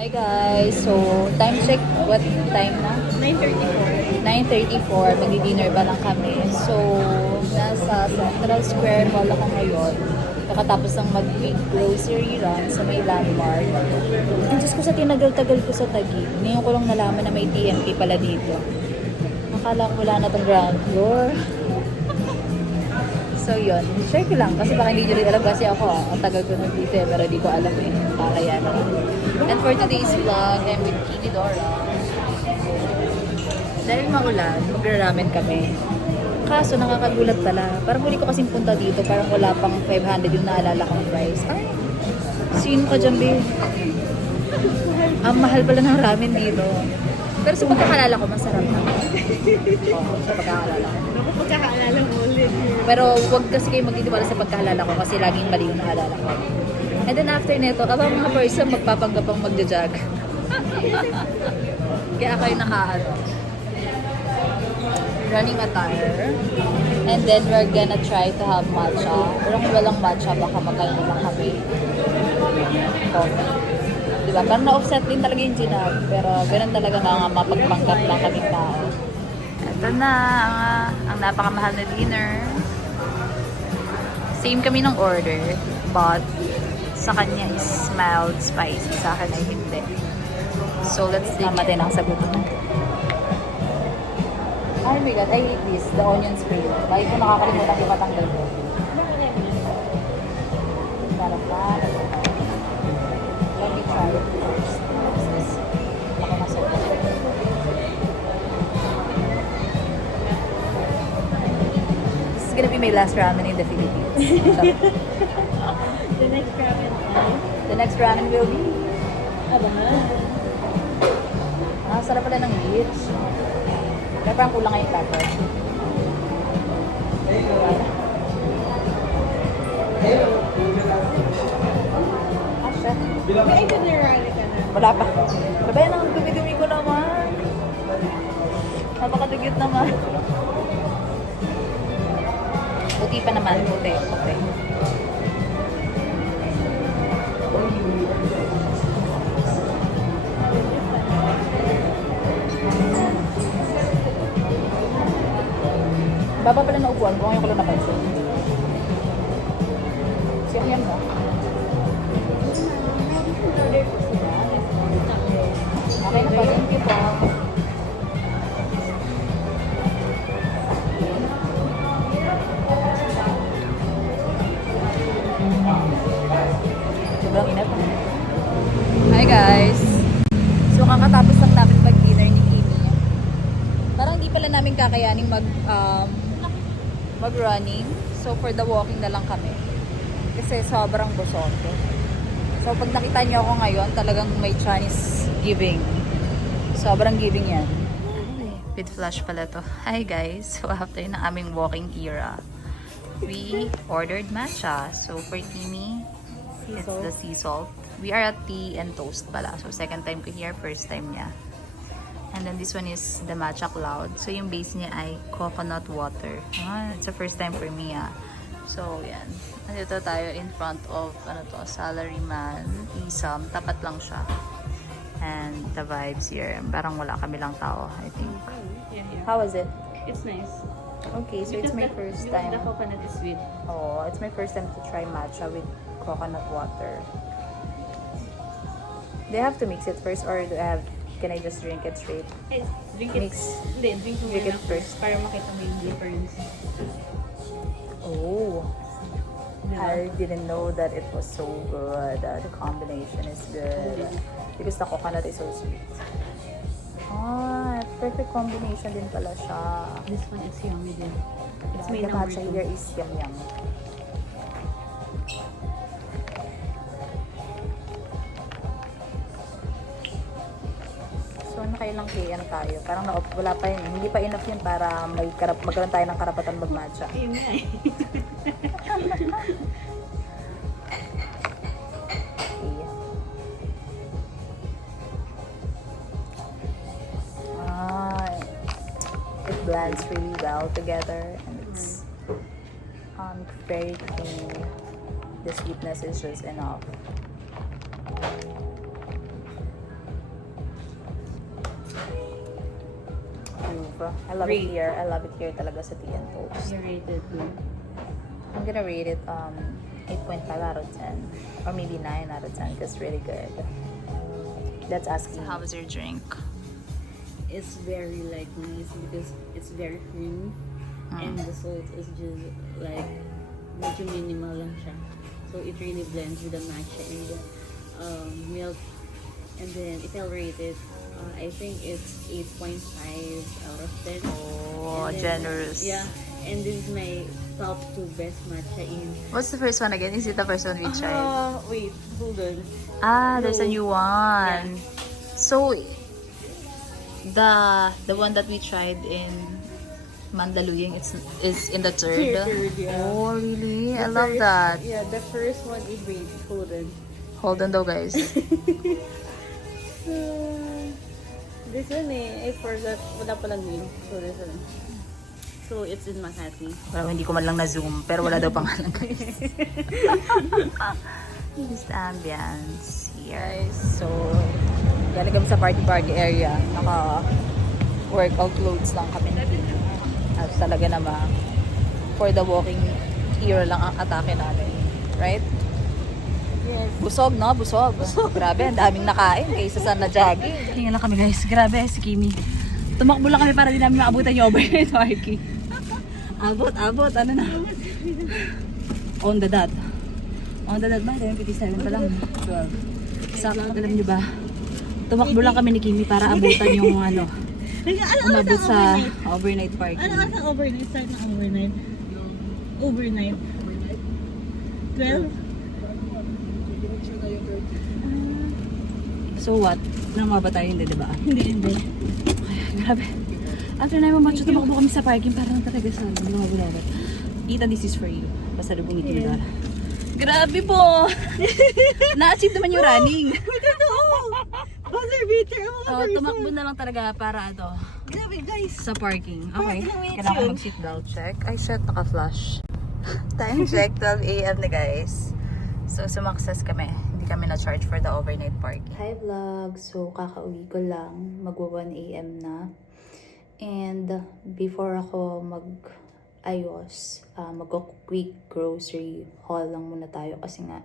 Hi guys! So, time check. What time na? 9:34. 9:34. Magdi-dinner pa lang kami. So, nasa Central Square Mall ako ngayon. Kakatapos ng mag-big grocery run sa may landmark. Ang Diyos ko sa tinagal-tagal ko sa Taguig. Ngayon ko lang nalaman na may TNT pala dito. Akala ko wala na tong ground floor. So yun, share ko lang kasi baka hindi nyo rin alam kasi ako ang tagal ko na dito pero di ko alam eh. Kaya na. And for today's vlog, I'm with Kitty Dora. Dahil maulan, magra-ramen kami. Kaso nakakagulat pala. Parang huli ko kasing punta dito, parang wala pang 500 yung naalala kong price. Ay, sino ka dyan, babe? Ang mahal pala ng ramen dito. Pero sa pagkakalala ko, masarap na. Oo, sa pagkakalala ko. Ako pagkakaalala mo ulit. Pero wag kasi kayo magtitiwala sa pagkahalala ko kasi laging mali yung naalala ko. And then after nito, kapag mga person magpapanggap ang magja-jog. Kaya ako yung running attire. And then we're gonna try to have matcha. Pero kung walang matcha, baka magkain lang kami. Coffee. Diba? Parang na-offset din talaga yung ginag. Pero ganun talaga mga mapagpanggap lang kaming tao. Ito na ang napakamahal na dinner. Same kami ng order, but sa kanya is mild spicy, sa akin ay hindi. So let's see. Mamatay na ang sagot na. Oh my god, I hate this, the onion spray. Bakit ko nakakalimutan yung patanggal ko? Para pa. Let me try it first. Ako na sa This is gonna be my last ramen in the Philippines. The next ramen is... The next ramen will be... Abangan. Sarap pala ng beach. Kaya parang kulang nga yung pepper. Shit. May itinerary ka na. Wala pa. Sabay na, ang dumi-dumi ko naman. Napakadugit naman. Puti pa naman. Puti. Baba pala na upuan ko. Ngayon ko lang napansin. Siyang yan mo. Okay na pa. Thank you po. Sobrang inat. Hi guys! So kakatapos lang namin mag-dinner ni Kimi. Parang di pala namin kakayaning mag-running. So for the walking na lang kami. Kasi sobrang busog. So pag nakita niyo ako ngayon, talagang may Chinese giving. Sobrang giving yan. With flash pala to. Hi guys! So after na aming walking era, we ordered matcha. So for Kimi, it's the sea salt. We are at tea and toast pala. So second time ko here, first time niya. And then this one is the matcha cloud. So yung base niya ay coconut water. It's the first time for me So yan. Nandito tayo in front of Salaryman, Isam. Tapat lang siya. And the vibes here. Parang wala kami lang tao, I think. Yeah. How was it? It's nice. Okay, so it's my first time. The coconut is sweet. Oh, it's my first time to try matcha with coconut water. Do I have to mix it first or can I just drink it straight? Hey, drink it. Mix. Hindi, drink mo Drink muna it first. para makita mo yung difference. Oh, Diba? I didn't know that it was so good. The combination is good because the coconut is so sweet. Perfect combination din pala siya. This one is yummy din. It's my The number matcha 2. here is yum yum. So ano kailang ano tayo? Parang wala pa yun. Hindi pa enough yun para magkaroon tayo ng karapatan mag-matcha. Ayun nga eh. It blends really well together and it's very creamy. The sweetness is just enough. I love Rate. it here. I love it here talaga sa Tea and Toast. You rated good. I'm gonna rate it 8.5 out of 10 or maybe 9 out of 10 because it's really good. That's asking. How was your drink? It's very like nice because it's very creamy and the salt is just like medyo minimal lang siya. So it really blends with the matcha and the milk. And then if I'll rate it, I think it's 8.5 out of 10. Oh, And then, generous. Yeah, and this is my top 2 best matcha in. What's the first one again? Is it the first one we tried? Wait, hold on. There's a new one. So the one that we tried in Mandaluyong is in the third. Third, yeah. Oh really? I The love first- that. Yeah, the first one is wait, hold on. Hold on though guys. This one I forgot. Wala palang name. So this one. So it's in Makati. Well, hindi ko man lang na-zoom pero wala daw pangalan guys. This the ambience here. So galing kami sa party area. Naka workout clothes lang kami. At talaga naman for the walking era lang ang atake namin. Right? Yes. Busog, no? Busog. Grabe, ang daming nakain kaysa sa na-jogging. Tingnan lang kami guys. Grabe si Kimi. Tumakbo lang kami para di namin maabutan yung overnight parking. Abot. Ano na? On the dot. On the dot ba? 57 pa lang. 12. Sakto, alam nyo ba? Tumakbo lang kami ni Kimi para abutan yung ano. Umabot sa overnight parking. Ano ang overnight? Start ng overnight? Overnight. 12? So what? Nang ba tayo hindi, diba? Hindi. Grabe. After na yung macho, tumakbo kami sa parking para lang talaga sa mga bulawat. Tita, this is for you. Pasalubong ni Tita. Grabe po! Na-achieve naman yung running. Totoo! Buzzer beater ako. So, tumakbo na lang talaga para Grabe guys. sa parking. Okay. Ilang minutes Kailangan yun? mag-seatbelt check. Ay, shit, naka-flash. Time check, 12 a.m. na guys. So, sumakses kami. Hindi kami na-charge for the overnight parking. Hi vlog! So, kakauwi ko lang. Magwa 1 a.m. na. And before ako mag-ayos, mag-quick grocery haul lang muna tayo. Kasi nga,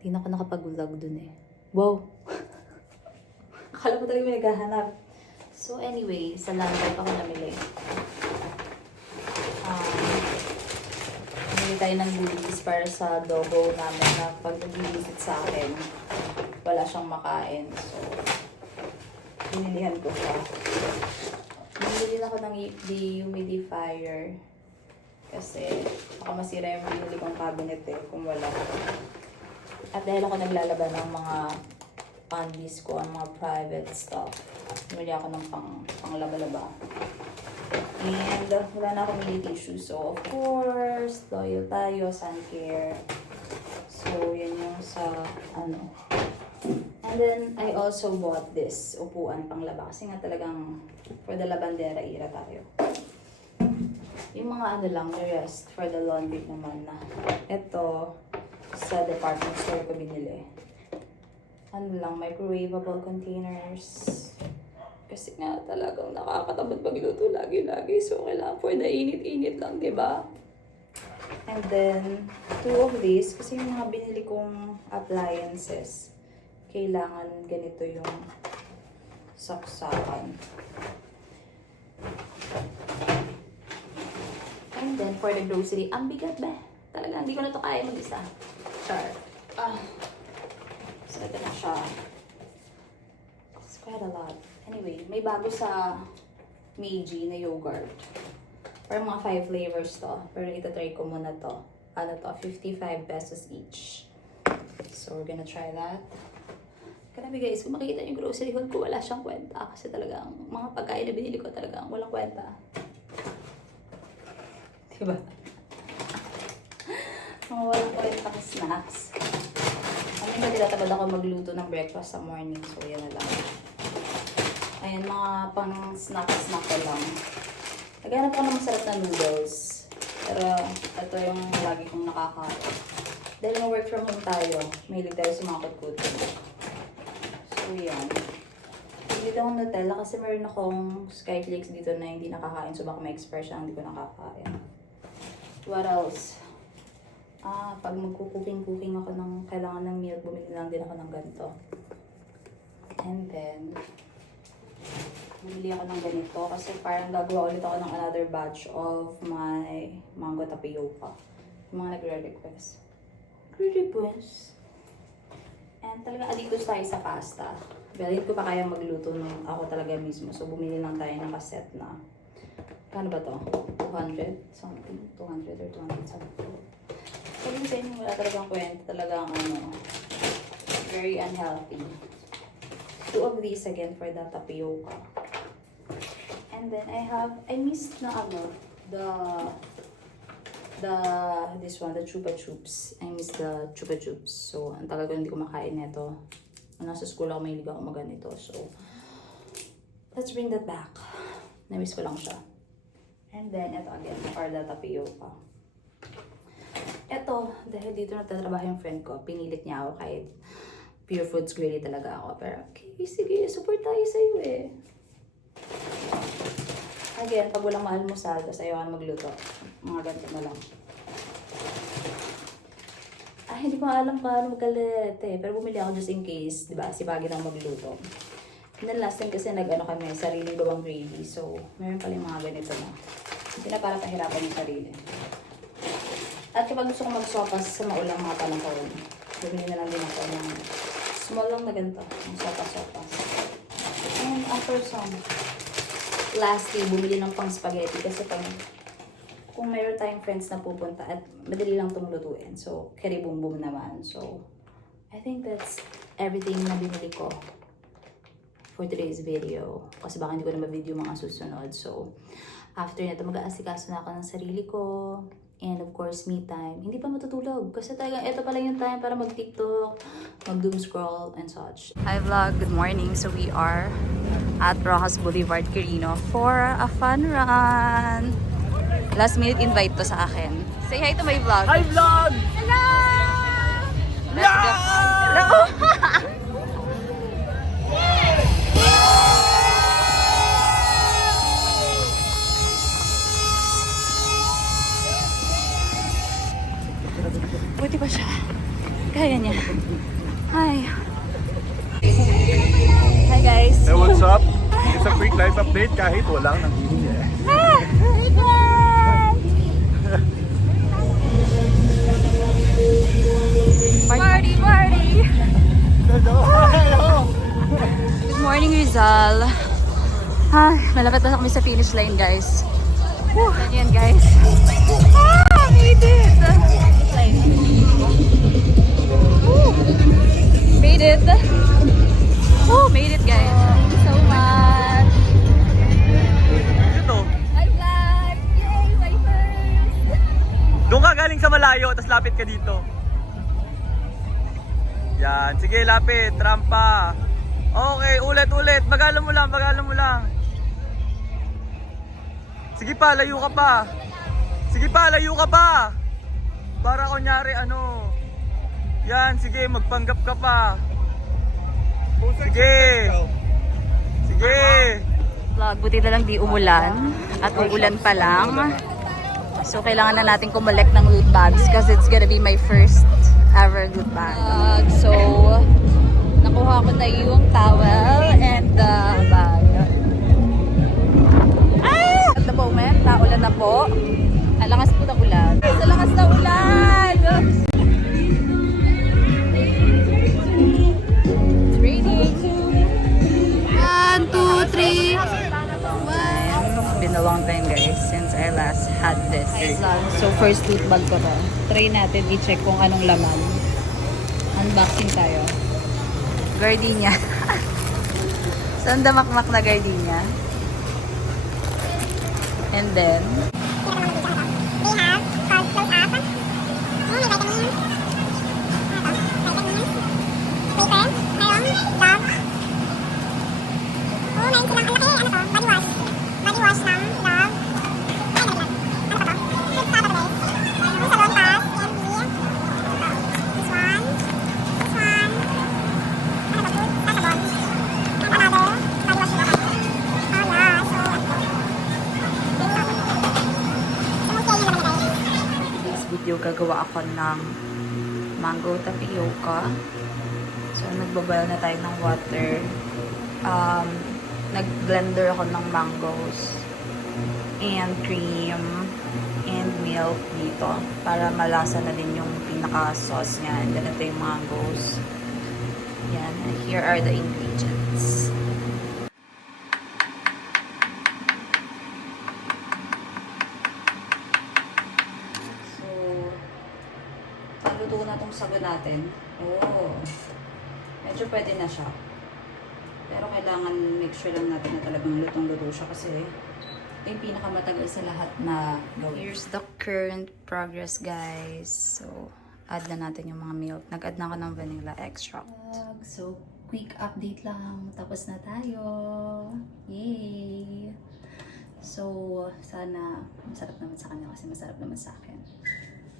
hindi na ako nakapag-vlog dun eh. Wow! Akala ko talaga may naghahanap. So anyway, sa landmark ako namili. Namili tayo ng goodies para sa doggo namin na pag nag-visit sa akin, wala siyang makain. So, binilihan ko siya. Binili ako ng dehumidifier kasi baka masira yung binili kong cabinet eh kung wala. At dahil ako naglalaban ng mga undies ko, ang mga private stuff. Bumili ako ng pang-laba-laba. And wala na akong mini tissue. So, of course, loyal tayo, sun care. So, yan yung sa, ano. And then, I also bought this upuan pang-laba. Kasi nga talagang for the labandera era tayo. Yung mga ano lang, the rest for the laundry naman na. Ito, sa department store ko binili. Ano lang, microwavable containers. Kasi nga talagang nakakatamad magluto lagi-lagi. So, kailangan for the init-init lang, diba? And then, 2 of these. Kasi yung mga binili kong appliances, kailangan ganito yung saksakan. And then, for the grocery, ang bigat ba? Talaga, hindi ko na ito kaya mag-isa. Char. So, ito na siya. It's quite a lot. Anyway, may bago sa Meiji na yogurt. Parang mga 5 flavors to. Pero ito-try ko muna to. Ano to? 55 pesos each. So, we're gonna try that. Grabe guys, kung makikita yung grocery haul ko, wala siyang kwenta. Kasi talagang mga pagkain na binili ko talagang walang kwenta. Diba? Mga walang kwenta ka snacks. Ano ba tinatamad ako magluto ng breakfast sa morning. So, yan na lang. Ayan, mga pang snack-snack ko lang. Naghanap ako ng masarap na noodles. Pero, ito yung lagi kong nakakain. Dahil na work from home tayo, mahilig tayo sa mga kutkutin. So, yan. Hindi bibili akong Nutella kasi meron akong Skyflakes dito na hindi nakakain. So baka ma-expire siya, hindi ko nakakain. What else? Pag magkukuking ako ng kailangan ng milk, bumili lang din ako ng ganito. And then, bumili ako ng ganito kasi parang gagawa ulit ako ng another batch of my mango tapioca. Yung mga nagre-request. And talaga aditos tayo sa pasta. Well, hindi ko pa kaya magluto nung ako talaga mismo. So, bumili lang tayo ng cassette na. Kano ba to? 200 something? 200 or 200 something. Sabi ko sa inyo, wala talagang kwenta. Talagang very unhealthy. 2 of these again for the tapioca. And then I missed na this one, the Chupa Chups. I miss the Chupa Chups. So, ang tagal ko hindi ko makain nito. Nasa school ako, mahilig ako maganito. So, let's bring that back. Na-miss ko lang siya. And then, ito again, for the tapioca. Ito, dahil dito nagtatrabaho yung friend ko, pinilit niya ako kahit pure foods girly talaga ako. Pero, okay, sige, support tayo sa'yo eh. Again, pag walang maalmusal, tapos ayaw ka magluto. Mga ganito na lang. Hindi ko alam paano magkalit eh. Pero bumili ako just in case, di ba? Si Bagay lang magluto. And then last time kasi kami, sarili bawang gravy. So, meron pala yung mga ganito na. Hindi na para pahirapan yung sarili. At kapag gusto ko mag-sopas sa maulang mga panahon, bumili na lang din ako ng small lang na ganito. Yung sopas-sopas. And after some, lastly, bumili ng pang spaghetti kasi kung mayroon tayong friends na pupunta at madali lang itong lutuin. So, keri boom boom naman. So, I think that's everything na binili ko for today's video. Kasi baka hindi ko na ma-video mga susunod. So, after nito, mag-aasikaso na ako ng sarili ko. And of course, me time. Hindi pa matutulog. Kasi talagang ito pala yung time para mag-TikTok, mag-doom scroll, and such. Hi vlog, good morning. So we are at Rojas Boulevard, Quirino for a fun run. Last minute invite to sa akin. Say hi to my vlog. Hi vlog! Hello! Let's go. Hello! Buti pa siya. Kaya niya. Hi. Hi guys. Hey, what's up? It's a quick life update kahit walang nanghihili. Party, party! Good morning, Rizal. Ay, malapit na kami sa finish line, guys. Yan, guys. Made it! Made it! Made it, guys. Thank you so much. Ito, Hi, vlog! Yay, my first! doon ka galing sa malayo, tapos lapit ka dito. Yan, sige lapit, trampa. Okay, ulit. Bagalan mo lang. Sige pa, layo ka pa. Para kunyari Yan, sige, magpanggap ka pa. Sige. Vlog, buti na lang di umulan. At uulan pa lang. So, kailangan na natin kumolect ng loot bags kasi it's gonna be my first ever loot bag. So, nakuha ko na yung towel and the bag. At the moment, naulan na po. Ang lakas po ng ulan. Ang lakas ng ulan! It's raining. 1, 2, 3. It's been a long time, guys, since I last had this. So, first loot bag ko to. Try natin i-check kung anong laman. Unboxing tayo. Gardenia. So, ang damakmak na gardenia. And then, We have called Close Up. May vitamins. Vitamins. Paper. Mayroong dog. Meron silang, ang laki, body wash. Body wash ng dog. Ay, ano pa to? Fruit salad base. Yung salon pass. Candy. This one. Ano ba? Fruit. Sasabon. And another body wash gagawa ako ng mango tapioca. So, nagbaboil na tayo ng water. Nag-blender ako ng mangoes and cream and milk dito para malasa na din yung pinaka-sauce niya. And ganito yung mangoes. Yan. And here are the ingredients. So, paluto na itong sago natin. Oh, medyo pwede na siya. Pero kailangan make sure lang natin na talagang lutong-luto siya kasi ito yung pinakamatagal sa lahat na gawin. Here's the current progress, guys. So, add na natin yung mga milk. Nag-add na ako ng vanilla extract. So, quick update lang. Tapos na tayo. Yay! So, sana masarap naman sa kanya kasi masarap naman sa akin.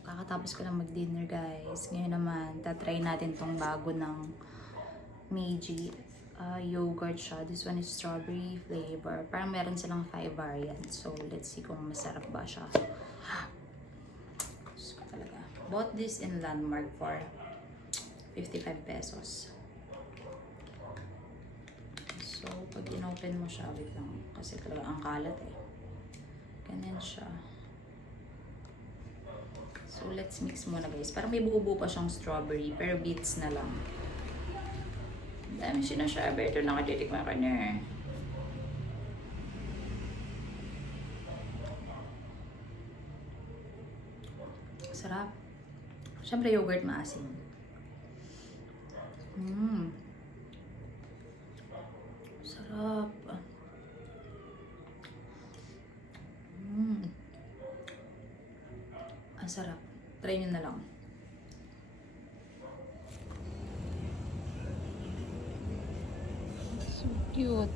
Kakatapos ko lang mag-dinner, guys. Ngayon naman, tatry natin tong bago ng Meiji. Yogurt siya. This one is strawberry flavor. Parang meron silang 5 variants. So, let's see kung masarap ba siya. Gusto ko talaga. Bought this in Landmark for 55 pesos. So, pag in-open mo siya, wait lang. Kasi talaga ang kalat eh. Ganyan siya. So, let's mix muna, guys. Parang may buo-buo pa siyang strawberry, pero bits na lang. Dami sinasabi. Ito nakatitikman ko na. Sarap. Siyempre yogurt maasim. Sarap. Ang sarap. Try nyo na lang. Cute.